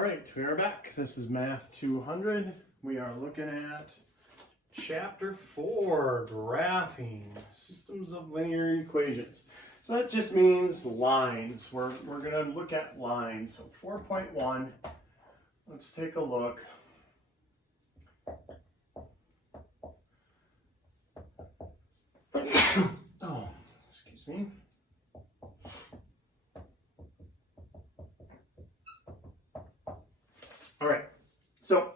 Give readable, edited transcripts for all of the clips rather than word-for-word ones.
All right, we are back. This is Math 200. We are looking at Chapter 4, Graphing, Systems of Linear Equations. So that just means lines. We're going to look at lines. So 4.1, let's take a look. Oh, excuse me. All right, so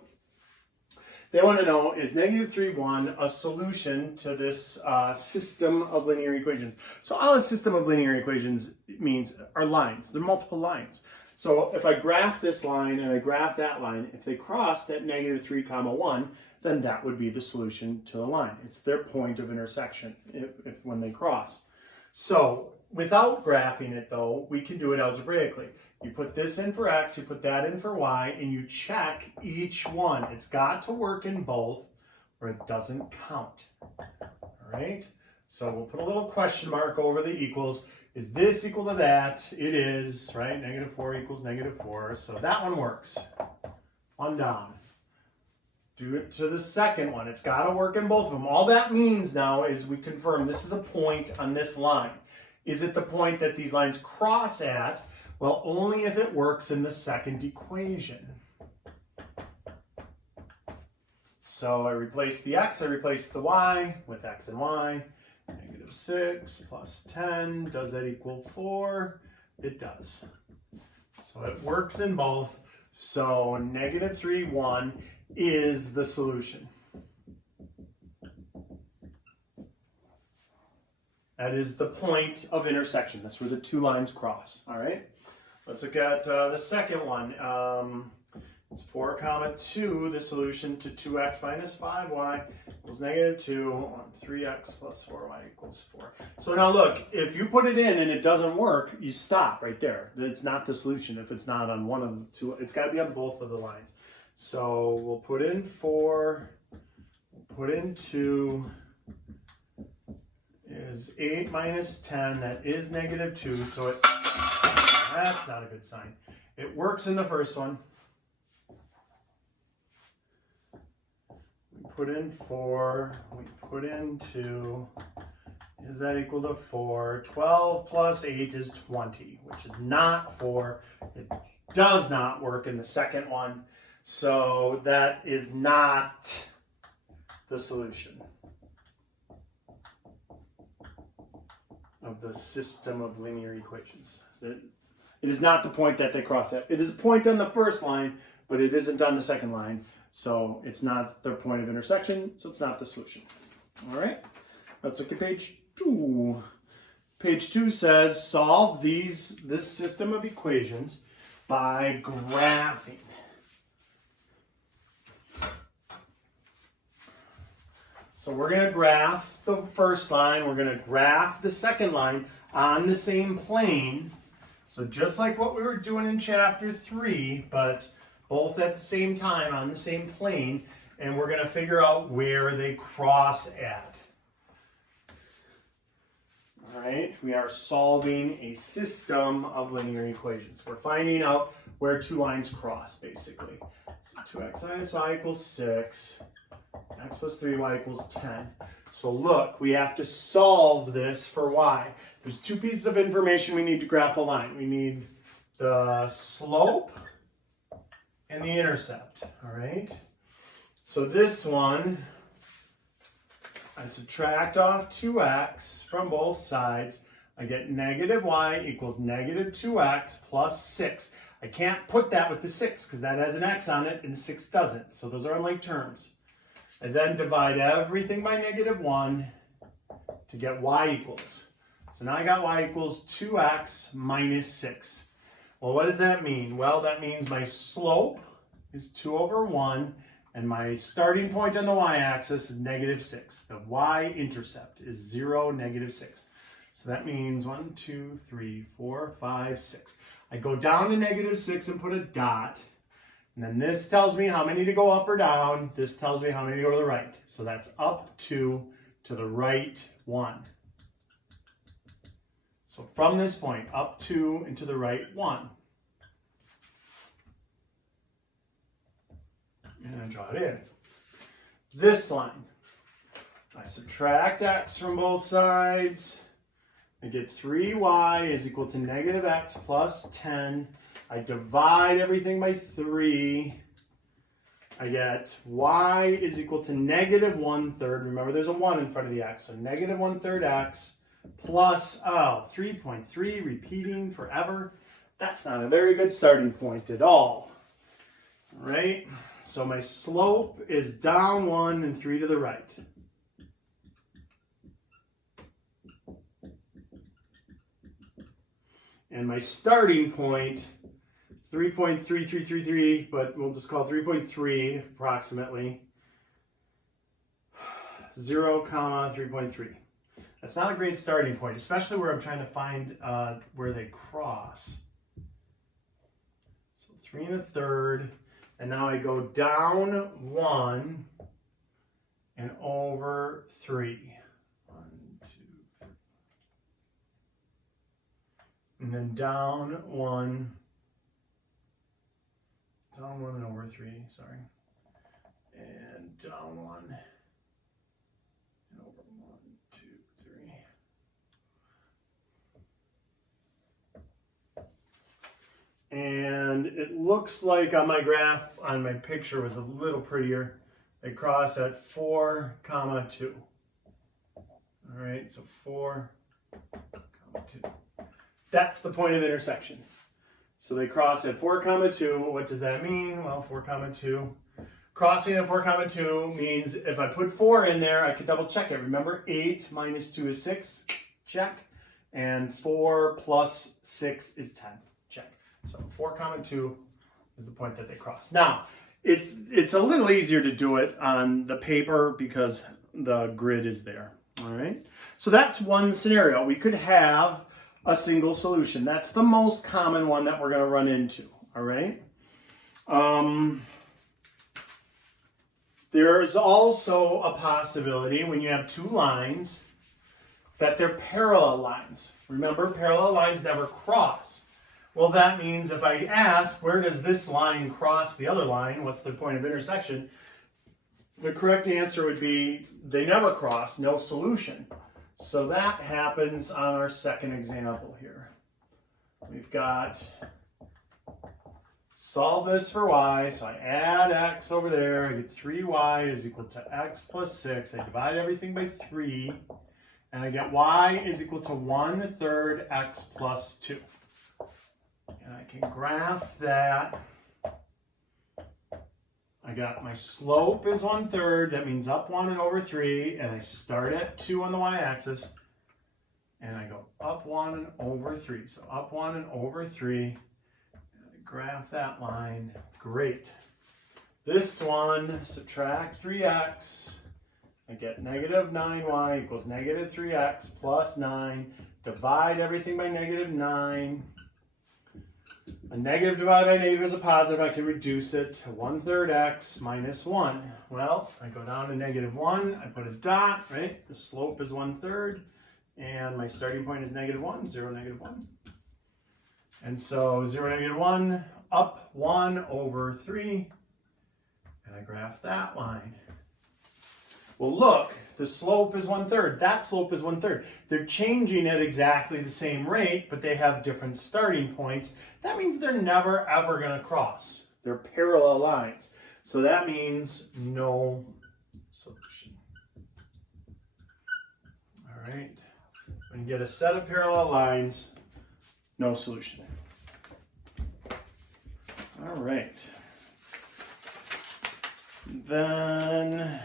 they want to know, is negative 3, 1 a solution to this system of linear equations? So all a system of linear equations means are lines. They're multiple lines. So if I graph this line and I graph that line, if they crossed at negative 3, 1, then that would be the solution to the line. It's their point of intersection when they cross. So without graphing it, though, we can do it algebraically. You put this in for x, you put that in for y, and you check each one. It's got to work in both, or it doesn't count. All right? So we'll put a little question mark over the equals. Is this equal to that? It is, right? Negative 4 equals negative 4. So that one works. One down. Do it to the second one. It's got to work in both of them. All that means now is we confirm this is a point on this line. Is it the point that these lines cross at? Well, only if it works in the second equation. So I replace the x, I replace the y with x and y. Negative 6 plus 10, does that equal 4? It does. So it works in both. So negative 3, 1 is the solution. That is the point of intersection. That's where the two lines cross. All right. Let's look at the second one. It's 4, 2. The solution to 2x minus 5y equals negative 2 on 3x plus 4y equals 4. So now look, if you put it in and it doesn't work, you stop right there. It's not the solution if it's not on one of the two. It's got to be on both of the lines. So we'll put in 4, we'll put in 2. Is 8 minus 10, that is negative 2, so that's not a good sign. It works in the first one. We put in 4, we put in 2, is that equal to 4? 12 plus 8 is 20, which is not 4. It does not work in the second one, so that is not the solution of the system of linear equations. It is not the point that they cross at. It is a point on the first line, but it isn't on the second line. So it's not their point of intersection, so it's not the solution. All right, let's look at page 2. Page 2 says, solve this system of equations by graphing. So we're going to graph the first line, we're going to graph the second line on the same plane. So just like what we were doing in chapter 3, but both at the same time on the same plane, and we're going to figure out where they cross at. All right, we are solving a system of linear equations. We're finding out where two lines cross, basically. So 2x minus y equals 6. X plus 3y equals 10. So look, we have to solve this for y. There's two pieces of information we need to graph a line. We need the slope and the intercept, all right? So this one, I subtract off 2x from both sides. I get negative y equals negative 2x plus 6. I can't put that with the 6 because that has an x on it and the 6 doesn't. So those are unlike terms. I then divide everything by negative 1 to get y equals. So now I got y equals 2x minus 6. Well, what does that mean? Well, that means my slope is 2 over 1, and my starting point on the y-axis is negative 6. The y-intercept is 0, negative 6. So that means 1, 2, 3, 4, 5, 6. I go down to negative 6 and put a dot. And then this tells me how many to go up or down. This tells me how many to go to the right. So that's up 2 to the right 1. So from this point, up 2 and to the right 1. and I draw it in. This line, I subtract x from both sides. I get 3y is equal to negative x plus 10. I divide everything by 3. I get y is equal to negative 1/3. Remember, there's a 1 in front of the x, so negative 1/3 x plus 3.3 repeating forever. That's not a very good starting point at all. All right, so my slope is down 1 and 3 to the right. And my starting point, 3.3333, but we'll just call it 3.3 approximately. 0, 3.3. That's not a great starting point, especially where I'm trying to find where they cross. So 3 1/3, and now I go down 1 and over 3. 1, 2, 3. And then down 1 and over 3, sorry. And down 1 and over 1, 2, 3. And it looks like on my graph, on my picture was a little prettier. They cross at 4, 2. All right, so 4, 2. That's the point of intersection. So they cross at 4, 2. What does that mean? Well, 4, 2. Crossing at 4, 2 means if I put 4 in there, I could double check it. Remember, 8 minus 2 is 6. Check. And 4 plus 6 is 10. Check. So 4, 2 is the point that they cross. Now, it's a little easier to do it on the paper because the grid is there. All right. So that's one scenario. We could have a single solution. That's the most common one that we're going to run into. All right. There's also a possibility when you have two lines that they're parallel lines. Remember, parallel lines never cross. Well, that means if I ask, where does this line cross the other line? What's the point of intersection? The correct answer would be they never cross, no solution. So that happens on our second example here. We've got solve this for y, so I add x over there, I get 3y is equal to x plus 6, I divide everything by 3, and I get y is equal to 1/3 x plus 2. And I can graph that. I got my slope is 1/3, that means up 1 and over 3, and I start at 2 on the y-axis, and I go up 1 and over 3. So up 1 and over 3, and I graph that line. Great. This one, subtract 3x, I get negative 9y equals negative 3x plus 9, divide everything by negative 9. A negative divided by negative is a positive. I can reduce it to 1/3 x minus 1. Well, I go down to negative 1. I put a dot, right? The slope is 1/3. And my starting point is negative 1, 0, negative 1. And so 0, negative 1, up 1 over 3. And I graph that line. Well, look, the slope is 1/3. That slope is 1/3. They're changing at exactly the same rate, but they have different starting points. That means they're never, ever going to cross. They're parallel lines. So that means no solution. All right. When you get a set of parallel lines, no solution. All right. Then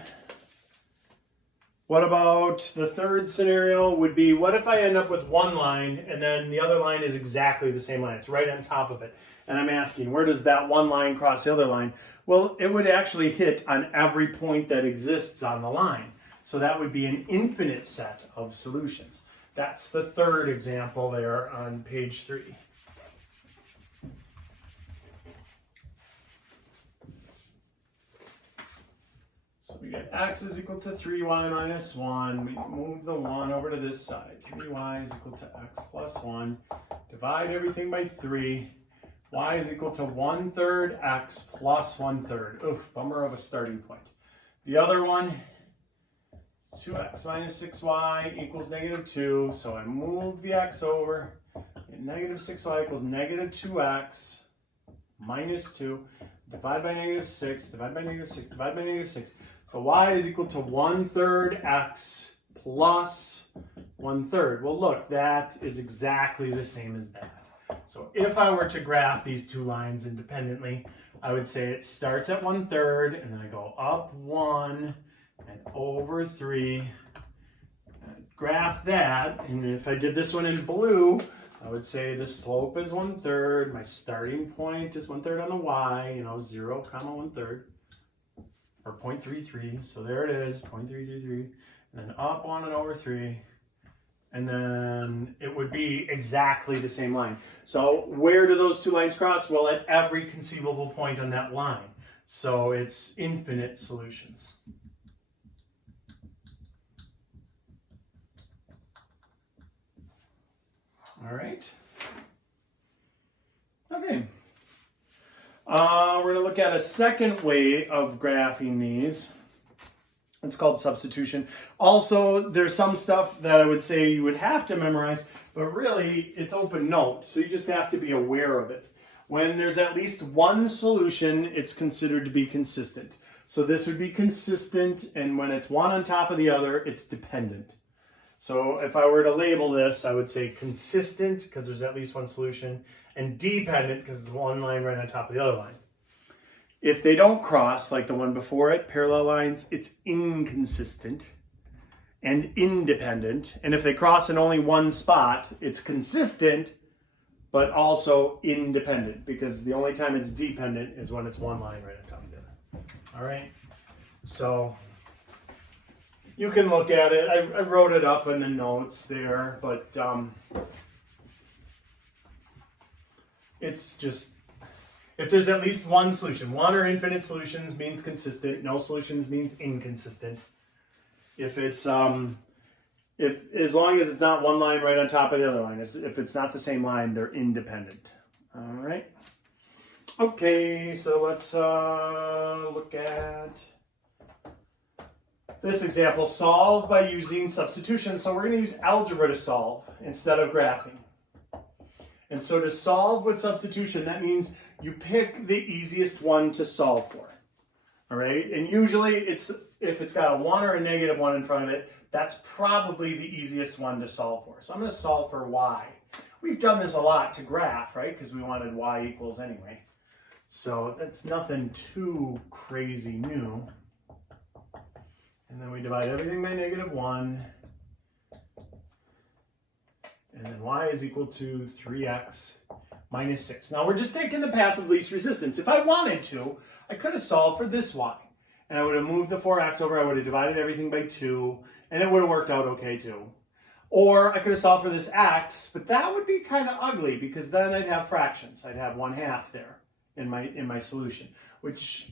what about the third scenario would be, what if I end up with one line and then the other line is exactly the same line? It's right on top of it. And I'm asking, where does that one line cross the other line? Well, it would actually hit on every point that exists on the line. So that would be an infinite set of solutions. That's the third example there on page 3. So we get x is equal to 3y minus 1. We move the 1 over to this side. 3y is equal to x plus 1. Divide everything by 3. y is equal to 1/3 x plus 1/3. Oof, bummer of a starting point. The other one, 2x minus 6y equals -2. So I move the x over. And -6y equals -2x minus 2. Divide by -6, divide by -6, divide by -6. So y is equal to 1/3 x plus 1/3. Well, look, that is exactly the same as that. So if I were to graph these two lines independently, I would say it starts at 1/3, and then I go up 1 and over 3. Graph that, and if I did this one in blue, I would say the slope is 1/3. My starting point is 1/3 on the y, 0, 1/3, or 0.33. So there it is, 0.333. And then up 1 and over 3. And then it would be exactly the same line. So where do those two lines cross? Well, at every conceivable point on that line. So it's infinite solutions. All right. Okay. We're going to look at a second way of graphing these. It's called substitution. Also, there's some stuff that I would say you would have to memorize, but really it's open note. So you just have to be aware of it. When there's at least one solution, it's considered to be consistent. So this would be consistent, and when it's one on top of the other, it's dependent. So if I were to label this, I would say consistent, because there's at least one solution, and dependent, because it's one line right on top of the other line. If they don't cross, like the one before it, parallel lines, it's inconsistent and independent. And if they cross in only one spot, it's consistent, but also independent, because the only time it's dependent is when it's one line right on top of the other. All right? So you can look at it. I wrote it up in the notes there, but it's just, if there's at least one solution, one or infinite solutions means consistent, no solutions means inconsistent. If it's, as long as it's not one line right on top of the other line, if it's not the same line, they're independent. All right. Okay, so let's look at this example. Solve by using substitution. So we're going to use algebra to solve instead of graphing. And so to solve with substitution, that means you pick the easiest one to solve for. All right? And usually if it's got a 1 or a -1 in front of it, that's probably the easiest one to solve for. So I'm going to solve for y. We've done this a lot to graph, right? Because we wanted y equals anyway. So that's nothing too crazy new. And then we divide everything by -1. And then y is equal to 3x minus 6. Now we're just taking the path of least resistance. If I wanted to, I could have solved for this y. And I would have moved the 4x over, I would have divided everything by 2, and it would have worked out okay too. Or I could have solved for this x, but that would be kind of ugly, because then I'd have fractions. I'd have 1/2 there in my solution, which,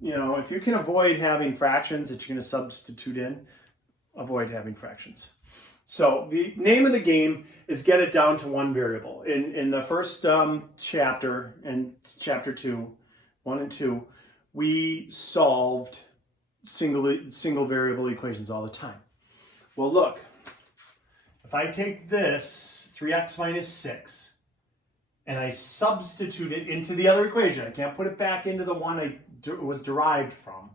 if you can avoid having fractions that you're going to substitute in, avoid having fractions. So the name of the game is get it down to one variable. In the first chapter, in chapter 2, 1 and 2, we solved single variable equations all the time. Well, look, if I take this 3x minus 6 and I substitute it into the other equation, I can't put it back into the one it was derived from.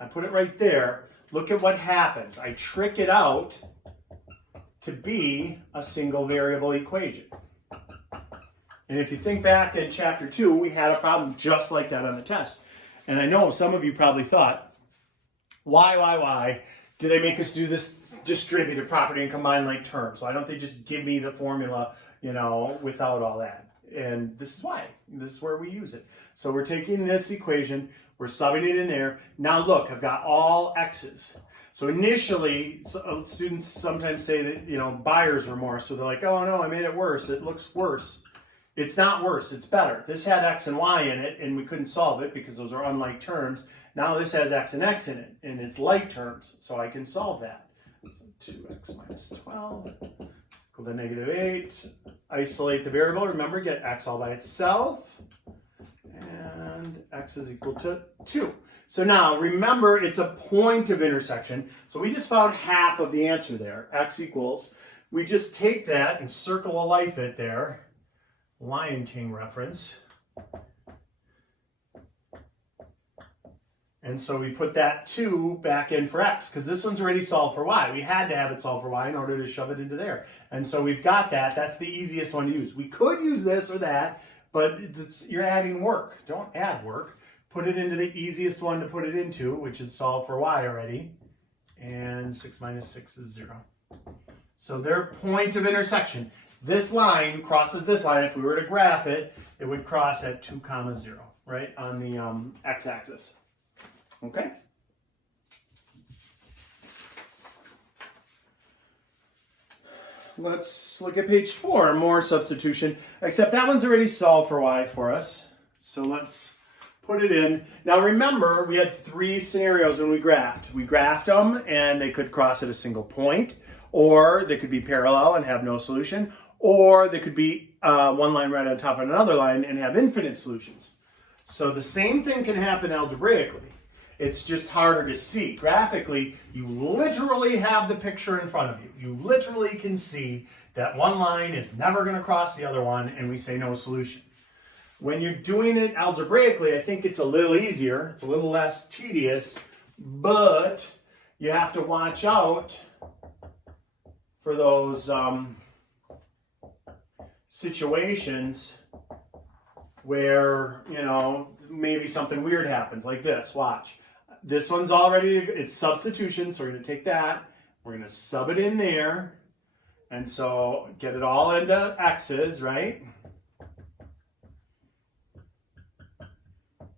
I put it right there. Look at what happens. I trick it out to be a single variable equation. And if you think back in chapter 2, we had a problem just like that on the test. And I know some of you probably thought, why do they make us do this distributive property and combine like terms? Why don't they just give me the formula, without all that? And this is why. This is where we use it. So we're taking this equation, we're subbing it in there. Now look, I've got all x's. So initially, students sometimes say that, buyer's remorse. So they're like, oh no, I made it worse. It looks worse. It's not worse, it's better. This had x and y in it, and we couldn't solve it because those are unlike terms. Now this has x and x in it, and it's like terms, so I can solve that. So 2x minus 12 equal to negative 8. Isolate the variable. Remember, get x all by itself. And x is equal to 2. So now, remember, it's a point of intersection. So we just found half of the answer there. X equals. We just take that and circle a life it there. Lion King reference. And so we put that 2 back in for x, because this one's already solved for y. We had to have it solved for y in order to shove it into there. And so we've got that. That's the easiest one to use. We could use this or that, but you're adding work. Don't add work. Put it into the easiest one to put it into, which is solved for y already. And 6 minus 6 is 0. So their point of intersection. This line crosses this line. If we were to graph it, it would cross at 2, 0, right, on the x-axis. Okay. Let's look at page 4, more substitution, except that one's already solved for y for us. So let's put it in. Now remember, we had 3 scenarios when we graphed. We graphed them and they could cross at a single point, or they could be parallel and have no solution, or they could be one line right on top of another line and have infinite solutions. So the same thing can happen algebraically. It's just harder to see. Graphically, you literally have the picture in front of you. You literally can see that one line is never going to cross the other one, and we say no solution. When you're doing it algebraically, I think it's a little easier. It's a little less tedious, but you have to watch out for those situations where, you know, maybe something weird happens like this. Watch. This one's already, it's substitution, so we're going to take that, we're going to sub it in there, and so get it all into x's, right?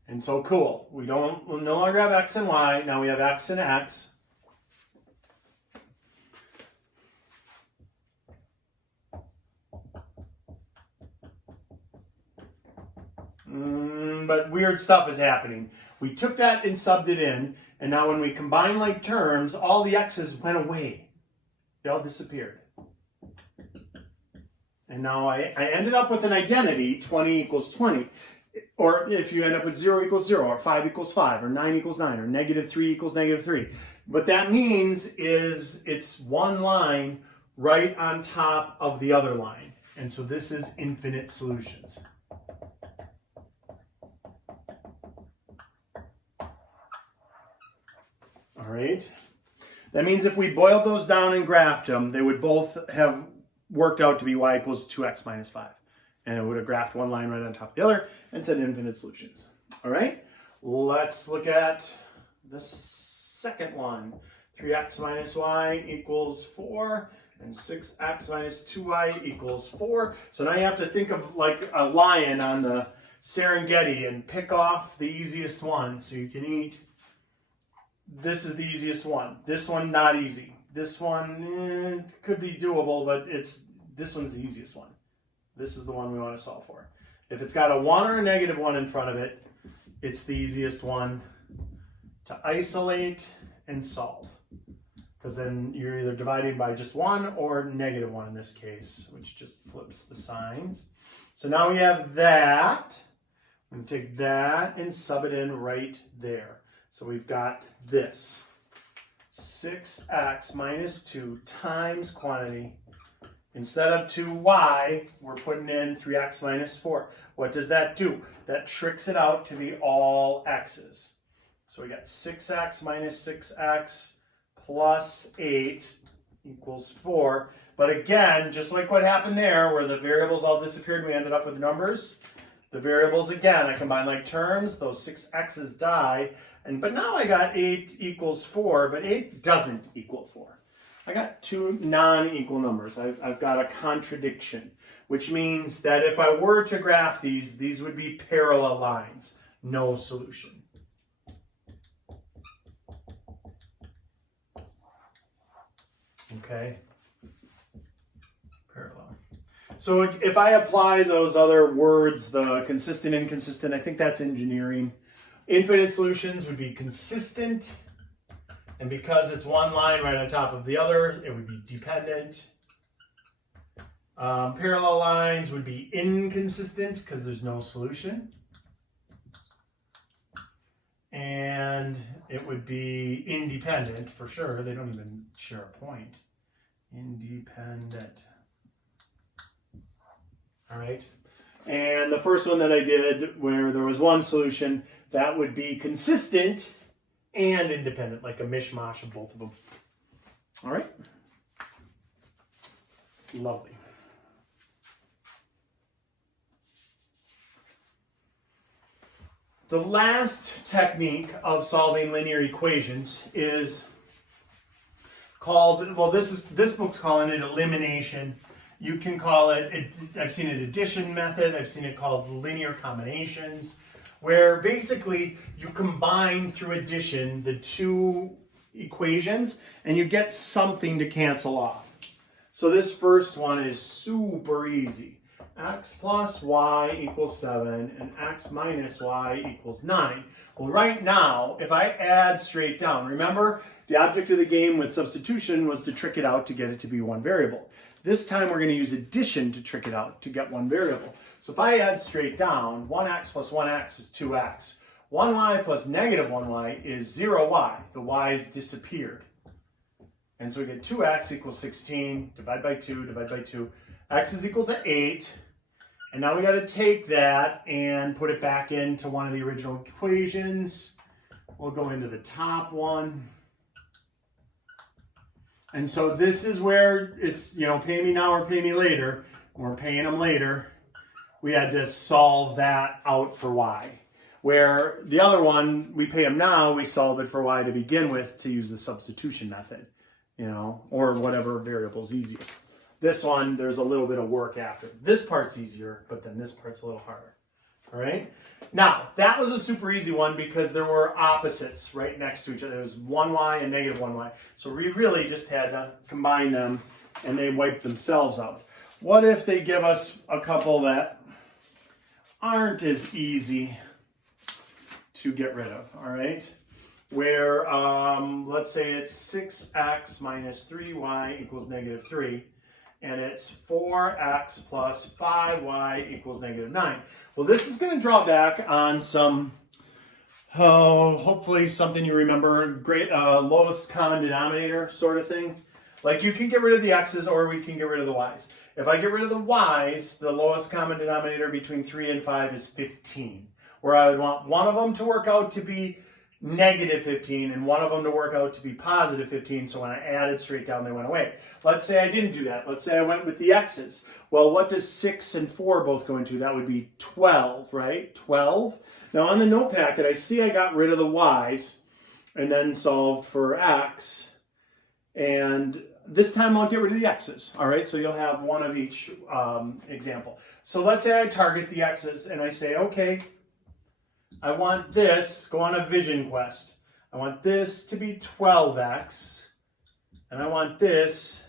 And so cool. We'll no longer have x and y, now we have x and x. But weird stuff is happening. We took that and subbed it in, and now when we combine like terms, all the x's went away. They all disappeared. And now I ended up with an identity, 20 equals 20. Or if you end up with 0 equals 0, or 5 equals 5, or 9 equals 9, or negative 3 equals negative 3. What that means is it's one line right on top of the other line. And so this is infinite solutions. All right. That means if we boiled those down and graphed them, they would both have worked out to be y equals 2x minus 5. And it would have graphed one line right on top of the other and said infinite solutions. All right. Let's look at the second one. 3x minus y equals 4. And 6x minus 2y equals 4. So now you have to think of like a lion on the Serengeti and pick off the easiest one so you can eat. This is the easiest one. This one, not easy. This one could be doable, but this one's the easiest one. This is the one we want to solve for. If it's got a 1 or a negative 1 in front of it, it's the easiest one to isolate and solve. Because then you're either dividing by just 1 or negative 1 in this case, which just flips the signs. So now we have that. I'm going to take that and sub it in right there. So we've got this, 6x minus 2 times quantity. Instead of 2y, we're putting in 3x minus 4. What does that do? That tricks it out to be all x's. So we got 6x minus 6x plus 8 equals 4. But again, just like what happened there, where the variables all disappeared and we ended up with numbers, the variables again, I combine like terms, those 6 x's die. But now I got 8 equals 4, but 8 doesn't equal 4. I got 2 non-equal numbers. I've got a contradiction, which means that if I were to graph these would be parallel lines. No solution. Okay? Parallel. So if I apply those other words, the consistent, inconsistent, I think that's engineering. Infinite solutions would be consistent, and because it's one line right on top of the other, it would be dependent. Parallel lines would be inconsistent because there's no solution. And it would be independent for sure. They don't even share a point. Independent. All right. And the first one that I did where there was one solution, that would be consistent and independent, like a mishmash of both of them. All right. Lovely. The last technique of solving linear equations is called, well, this book's calling it elimination. You can call it, I've seen it addition method, I've seen it called linear combinations, where basically you combine through addition the two equations and you get something to cancel off. So this first one is super easy. X plus y equals 7 and x minus y equals 9. Well, right now, if I add straight down, remember the object of the game with substitution was to trick it out to get it to be one variable. This time we're going to use addition to trick it out to get one variable. So if I add straight down, 1x plus 1x is 2x. 1y plus negative 1y is 0y. The y's disappeared. And so we get 2x equals 16, divide by 2, divide by 2. X is equal to 8. And now we got to take that and put it back into one of the original equations. We'll go into the top one. And so this is where it's, pay me now or pay me later. We're paying them later. We had to solve that out for y. Where the other one, we pay them now, we solve it for y to begin with to use the substitution method, or whatever variable's easiest. This one, there's a little bit of work after. This part's easier, but then this part's a little harder. All right? Now, that was a super easy one because there were opposites right next to each other. There was 1y and negative 1y. So we really just had to combine them and they wiped themselves out. What if they give us a couple that aren't as easy to get rid of, all right? Where, let's say it's 6x minus 3y equals negative 3. And it's 4x plus 5y equals negative 9. Well, this is going to draw back on some, hopefully something you remember, great lowest common denominator sort of thing. Like you can get rid of the x's or we can get rid of the y's. If I get rid of the y's, the lowest common denominator between 3 and 5 is 15. Where I would want one of them to work out to be negative 15 and one of them to work out to be positive 15, so when I added straight down they went away. Let's say I didn't do that. Let's say I went with the x's. Well, what does 6 and 4 both go into? That would be 12, right? 12. Now on the note packet I see I got rid of the y's and then solved for x, and this time I'll get rid of the x's. All right, so you'll have one of each example. So let's say I target the x's and I say, okay, I want this, go on a vision quest. I want this to be 12x, and I want this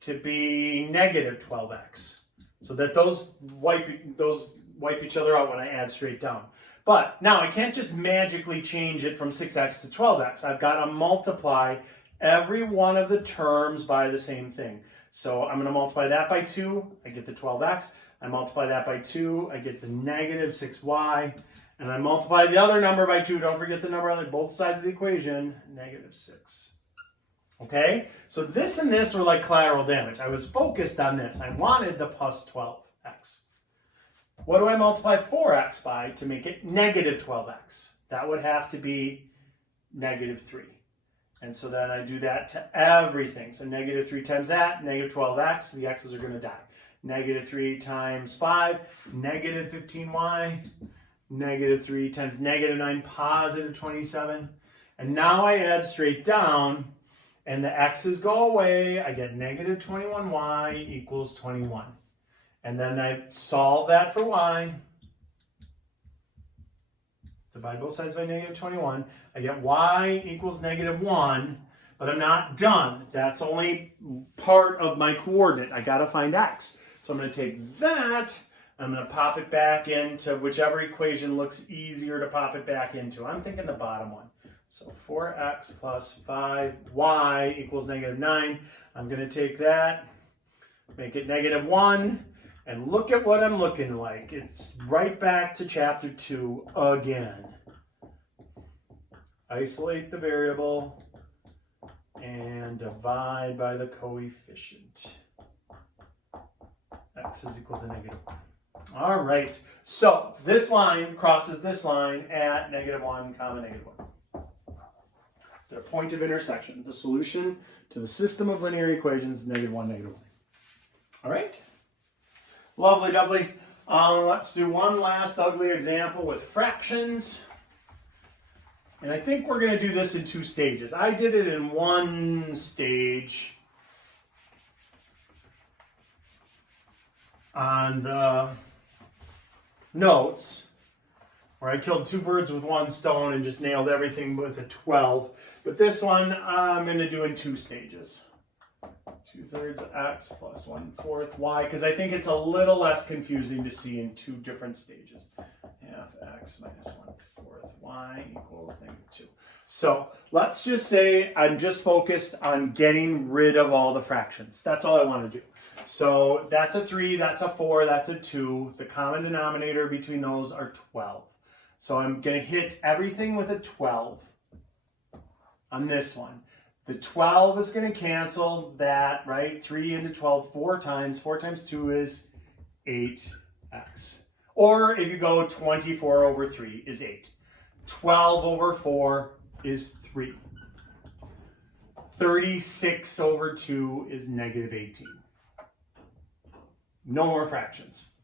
to be negative 12x. So that those wipe each other out when I add straight down. But now I can't just magically change it from 6x to 12x. I've got to multiply every one of the terms by the same thing. So I'm going to multiply that by 2, I get the 12x. I multiply that by 2, I get the negative 6y. And I multiply the other number by 2. Don't forget the number on both sides of the equation, negative 6. Okay? So this and this were like collateral damage. I was focused on this. I wanted the plus 12x. What do I multiply 4x by to make it negative 12x? That would have to be negative 3. And so then I do that to everything. So negative 3 times that, negative 12x. The x's are going to die. Negative 3 times 5, negative 15y. Negative 3 times negative 9, positive 27. And now I add straight down, and the x's go away. I get negative 21y equals 21. And then I solve that for y. Divide both sides by negative 21. I get y equals negative 1, but I'm not done. That's only part of my coordinate. I got to find x. So I'm going to take that, I'm going to pop it back into whichever equation looks easier to pop it back into. I'm thinking the bottom one. So 4x plus 5y equals negative 9. I'm going to take that, make it -1, and look at what I'm looking like. It's right back to chapter 2 again. Isolate the variable and divide by the coefficient. X is equal to -1. All right, so this line crosses this line at -1, -1. The point of intersection, the solution to the system of linear equations, -1, -1. All right, lovely, lovely. Let's do one last ugly example with fractions. And I think we're going to do this in 2 stages. I did it in 1 stage on the notes, where I killed 2 birds with 1 stone and just nailed everything with a 12. But this one I'm going to do in 2 stages. 2/3 x plus 1/4 y, because I think it's a little less confusing to see in 2 different stages. Half x minus 1/4 y equals -2. So let's just say I'm just focused on getting rid of all the fractions. That's all I want to do. So that's a 3, that's a 4, that's a 2. The common denominator between those are 12. So I'm going to hit everything with a 12 on this one. The 12 is going to cancel that, right? 3 into 12 4 times. 4 times 2 is 8x. Or if you go 24 over 3 is 8. 12 over 4 is 3. 36 over 2 is -18. No more fractions.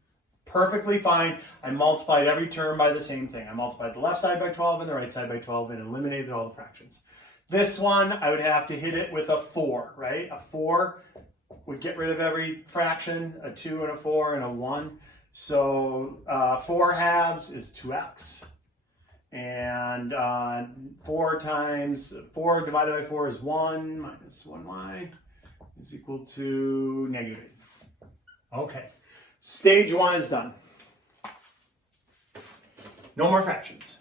Perfectly fine. I multiplied every term by the same thing. I multiplied the left side by 12 and the right side by 12 and eliminated all the fractions. This one, I would have to hit it with a 4, right? A 4 would get rid of every fraction, a 2 and a 4 and a 1. So 4 halves is 2x. And 4 divided by 4 is 1 minus 1y is equal to -8. Okay, stage 1 is done. No more fractions.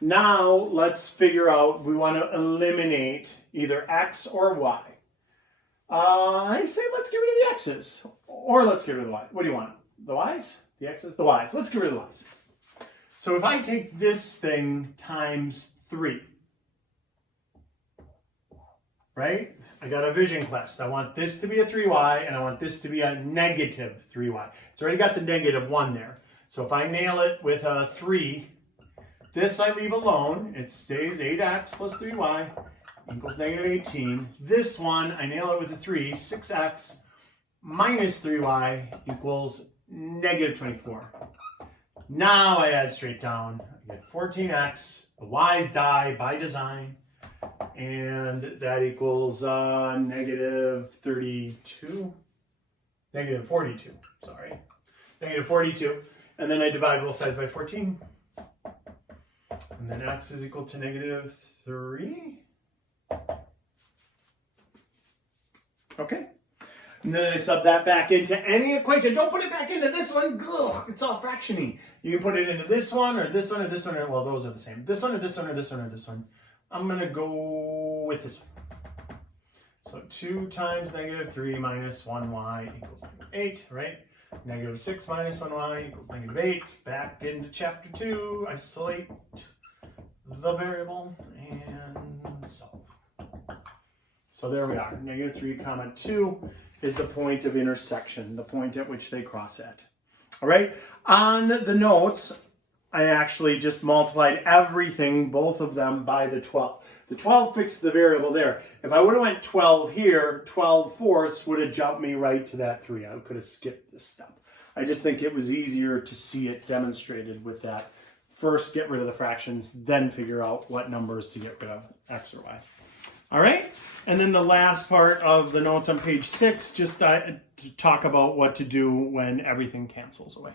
Now let's figure out, we want to eliminate either x or y. I say let's get rid of the x's, or let's get rid of the y. What do you want? The y's? The x's? The y's. Let's get rid of the y's. So if I take this thing times 3, right? I got a vision quest. I want this to be a 3y, and I want this to be a -3y. It's already got the -1 there. So if I nail it with a 3, this I leave alone. It stays 8x plus 3y equals -18. This one, I nail it with a 3. 6x minus 3y equals -24. Now I add straight down. I get 14x. The y's die by design. And that equals -32. -42, sorry. -42. And then I divide both sides by 14. And then x is equal to -3. Okay. And then I sub that back into any equation. Don't put it back into this one. Ugh, it's all fractioning. You can put it into this one or this one or this one. Well, those are the same. This one or this one or this one or this one. I'm going to go with this one. So 2 times -3 minus 1y equals -8, right? -6 minus 1y equals -8. Back into chapter 2. Isolate the variable and solve. So there we are. -3, 2 is the point of intersection, the point at which they cross at. All right. On the notes, I actually just multiplied everything, both of them, by the 12. The 12 fixed the variable there. If I would have went 12 here, 12/4 would have jumped me right to that 3. I could have skipped this step. I just think it was easier to see it demonstrated with that. First, get rid of the fractions, then figure out what numbers to get rid of, x or y. All right? And then the last part of the notes on page 6, just to talk about what to do when everything cancels away.